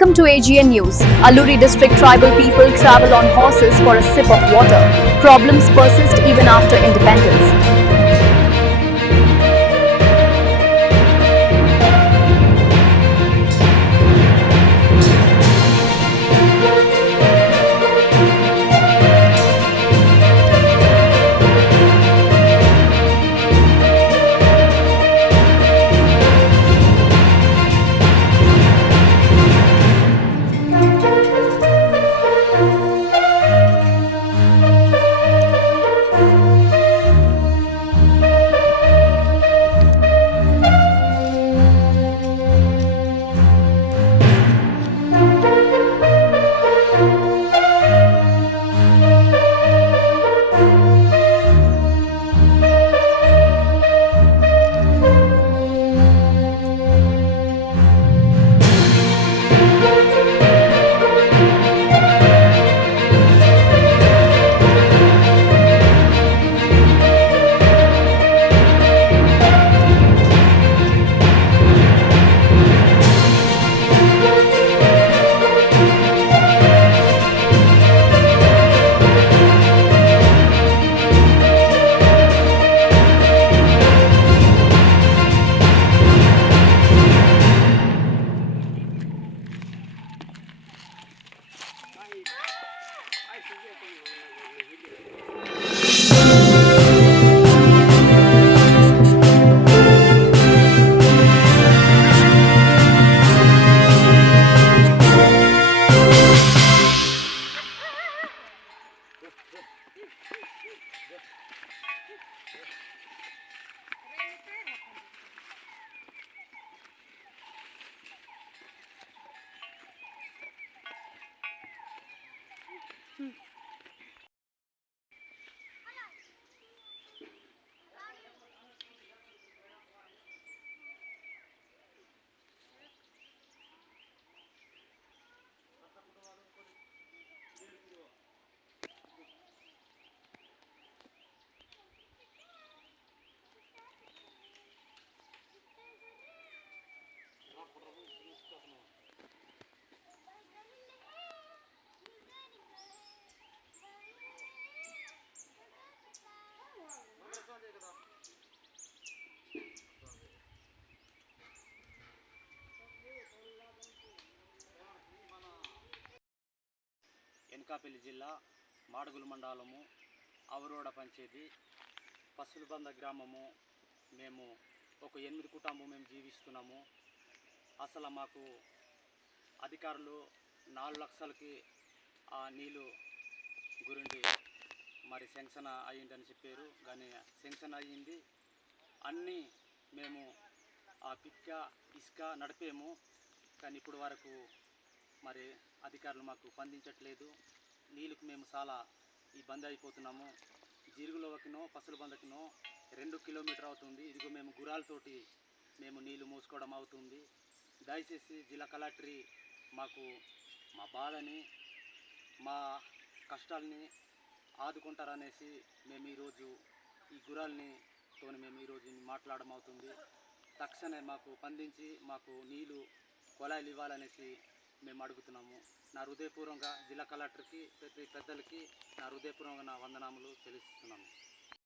Welcome to AGN News. Alluri district tribal people travel on horses for a sip of water. Problems persist even after independence. ఎన్కాపల్లి జిల్లా మాడుగుల మండలము అవరోడ పంచాయతీ పసులుబంద గ్రామము. మేము ఒక 8 కుటుంబం మేము జీవిస్తున్నాము. అసలు మాకు అధికారులు 4 లక్షలకి ఆ నీళ్ళు గురించి మరి శాంక్షన్ అయ్యిందని చెప్పారు. కానీ శాంక్షన్ అయ్యింది అన్నీ మేము ఆ పిక్క ఇసుక నడిపేము. కానీ ఇప్పుడు వరకు మరి అధికారులు మాకు స్పందించట్లేదు. నీళ్ళకు మేము చాలా ఇబ్బంది అయిపోతున్నాము. జీరుగులోకినో పసులుబందకినో 2 కిలోమీటర్ అవుతుంది. ఇదిగో మేము గురాలతోటి మేము నీళ్లు మోసుకోవడం అవుతుంది. దయచేసి జిల్లా కలెక్టరీ మాకు మా బాధని మా కష్టాలని ఆదుకుంటారనేసి మేము ఈరోజు ఈ గురాలని మేము ఈరోజు మాట్లాడడం అవుతుంది. తక్షణమే మాకు స్పందించి మాకు నీళ్ళు కొలాయిలు ఇవ్వాలనేసి మేము అడుగుతున్నాము. నా హృదయపూర్వకంగా జిల్లా కలెక్టర్కి ప్రతి పెద్దలకి నా హృదయపూర్వకంగా నా వందనాములు చెల్లిస్తున్నాము.